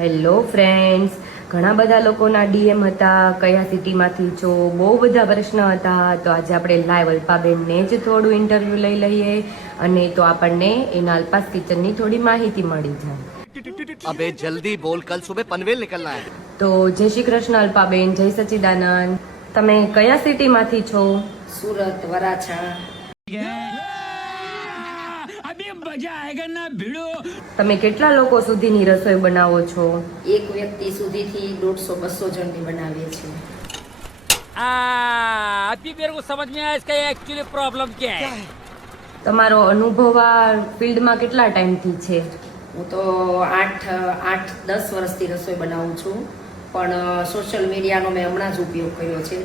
Hello friends, ઘણા બધા લોકોના ડીએમ હતા, કયા સિટીમાંથી છો, બહુ બધા પ્રશ્ન હતા. તો આજે આપણે લાઈવ અલ્પાબેનને જ થોડું ઇન્ટરવ્યૂ લઈ લઈએ અને તો આપણને એના અલ્પાસ કિચનની થોડી માહિતી મળી જાય. અબે જલ્દી બોલ, કલ સુબહ પનવેલ નિકલના હૈ. તો જય શ્રી કૃષ્ણ અલ્પાબેન, જય સચ્ચિદાનંદ. તમે કયા સિટીમાંથી છો? સુરત, વરાછા. તમે કેટલા લોકો સુધીની રસોઈ બનાવો છો? એક વ્યક્તિ સુધીથી 150-200 જણની બનાવીએ છીએ. अभी मेरे को समझ में आया इसका एक्चुअली प्रॉब्लम क्या है. તમારો અનુભવ આ ફિલ્ડમાં કેટલા ટાઈમથી છે? હું તો 8-10 વર્ષથી રસોઈ બનાવું છું, પણ સોશિયલ મીડિયાનો મેં હમણાં જ ઉપયોગ કર્યો છે.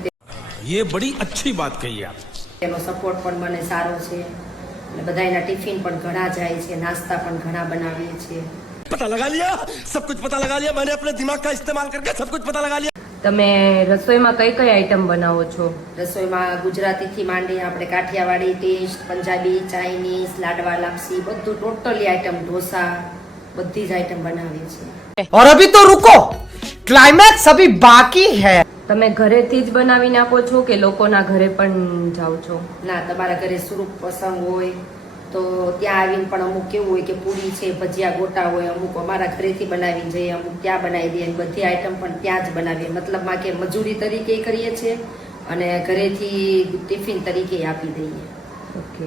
ये बड़ी अच्छी बात कही आप. તેનો સપોર્ટ પણ મને સારો છે અને બધાના ટિફિન પણ ઘણા જાય છે, નાસ્તા પણ ઘણા બનાવીએ છીએ. पता लगा लिया, सब कुछ पता लगा लिया मैंने अपने दिमाग का इस्तेमाल करके सब कुछ पता लगा लिया. તમે રસોઈમાં કઈ કઈ આઈટમ બનાવો છો? રસોઈમાં ગુજરાતીથી માંડી આપણે કાઠિયાવાડી ટેસ્ટ, પંજાબી, ચાઇનીઝ, લાડવા, લાપસી, બધું ટોટલી આઈટમ, ઢોસા, બધી જ આઈટમ બનાવીએ છીએ. और अभी तो रुको, क्लाइमैक्स अभी बाकी है. તમે ઘરેથી જ બનાવી નાખો છો કે લોકોના ઘરે પણ જાઓ છો? ના, તમારા ઘરે શુભ પ્રસંગ હોય તો ત્યાં આવીને પણ અમુક કેવું હોય કે પૂરી છે, ભજીયા, ગોટા હોય, અમુક અમારા ઘરેથી બનાવીને જઈએ, અમુક ત્યાં બનાવી દઈએ. બધી આઈટમ પણ ત્યાં જ બનાવીએ, મતલબમાં કે મજૂરી તરીકે કરીએ છીએ અને ઘરેથી ટિફિન તરીકે આપી દઈએ. ઓકે.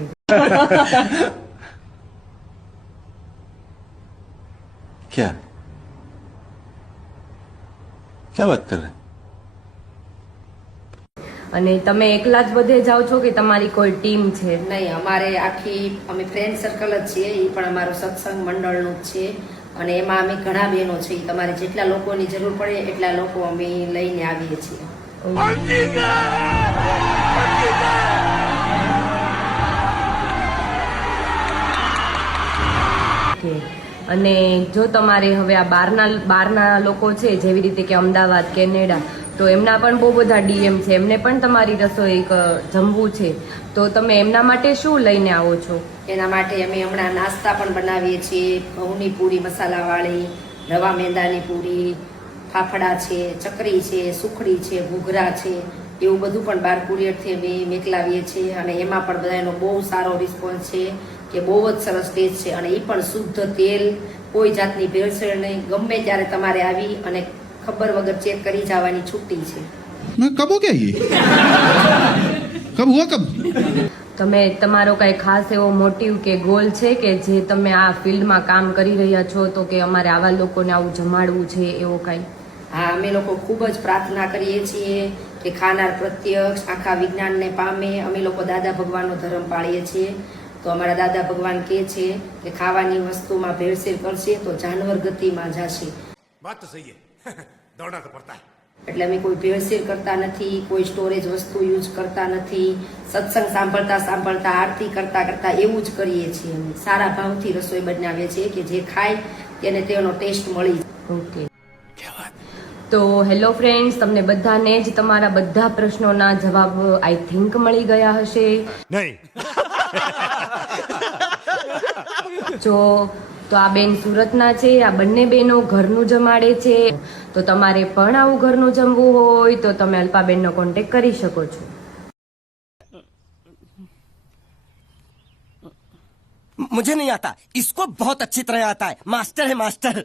क्या क्या बात कर रहे हैं? અને તમે એકલા જ બધે જાઓ છો કે તમારી કોઈ ટીમ છે? નહીં, અમારે અમે ફ્રેન્ડ સર્કલ જ છીએ, એ પણ અમારું સત્સંગ મંડળનું જ છે અને એમાં અમે ઘણા બહેનો છીએ. તમારે જેટલા લોકોની જરૂર પડે એટલા લોકો અમે લઈને આવીએ છીએ. ઓકે. અને જો તમારે હવે આ બહારના લોકો છે, જેવી રીતે કે અમદાવાદ, કેનેડા, તો એમના પણ બહુ બધા ડીએમ છે, એમને પણ તમારી રસોઈ જમવું છે, તો તમે એમના માટે શું લઈને આવો છો? એના માટે અમે હમણાં નાસ્તા પણ બનાવીએ છીએ. ઘઉંની પૂરી મસાલાવાળી, રવા મેંદાની પૂરી, ફાફડા છે, ચકરી છે, સુખડી છે, ઘૂઘરા છે, એવું બધું પણ બહાર કુરિયરથી અમે મોકલાવીએ છીએ અને એમાં પણ બધાનો બહુ સારો રિસ્પોન્સ છે કે બહુ જ સરસ ટેસ્ટ છે અને એ પણ શુદ્ધ તેલ, કોઈ જાતની ભેળસેળ નહીં. ગમે ત્યારે તમારે આવી અને ખબર વગર ચેક કરી જવાની છૂટી છે. मैं कब हो गया ये कब हुआ कब તમે તમારો કઈ ખાસ એવો મોટિવ કે ગોલ છે કે જે તમે આ ફિલ્ડમાં કામ કરી રહ્યા છો તો કે અમારે આવા લોકોને આવું જમાડવું છે, એવો કઈ? હા, અમે લોકો ખૂબ જ પ્રાર્થના કરીએ છીએ કે ખાનાર પ્રત્યક્ષ આખા વિજ્ઞાનને પામે. અમે લોકો દાદા ભગવાનનો ધર્મ પાળીએ છીએ, તો અમારા દાદા ભગવાન કહે છે કે ખાવાની વસ્તુમાં ભેળસેળ કરશે તો જાનવર ગતિમાં જશે. बात तो सही है. दौड़ना तो पड़ता है. એટલે અમે કોઈ ભેળસેળ કરતા નથી, કોઈ સ્ટોરેજ વસ્તુ યુઝ કરતા નથી. સત્સંગ સાંભળતા આરતી કરતા એવું જ કરીએ છીએ. અમે સારા ભાવથી રસોઈ બનાવીએ છીએ કે જે ખાય તેને તેનો ટેસ્ટ મળી જાય. ઓકે. તો હેલો ફ્રેન્ડ્સ, તમને બધાને જ તમારા બધા પ્રશ્નોના જવાબ આઈ થિંક મળી ગયા હશે. नहीं. જો તો આ બેન સુરતના છે, આ બંને બેનો ઘરનું જમાડે છે, તો તમારે પણ આવું ઘરનું જમવું હોય તો તમે અલ્પાબેનનો કોન્ટેક્ટ કરી શકો છો. मुझे नहीं आता, इसको बहुत अच्छी तरह आता है. मास्टर है मास्टर.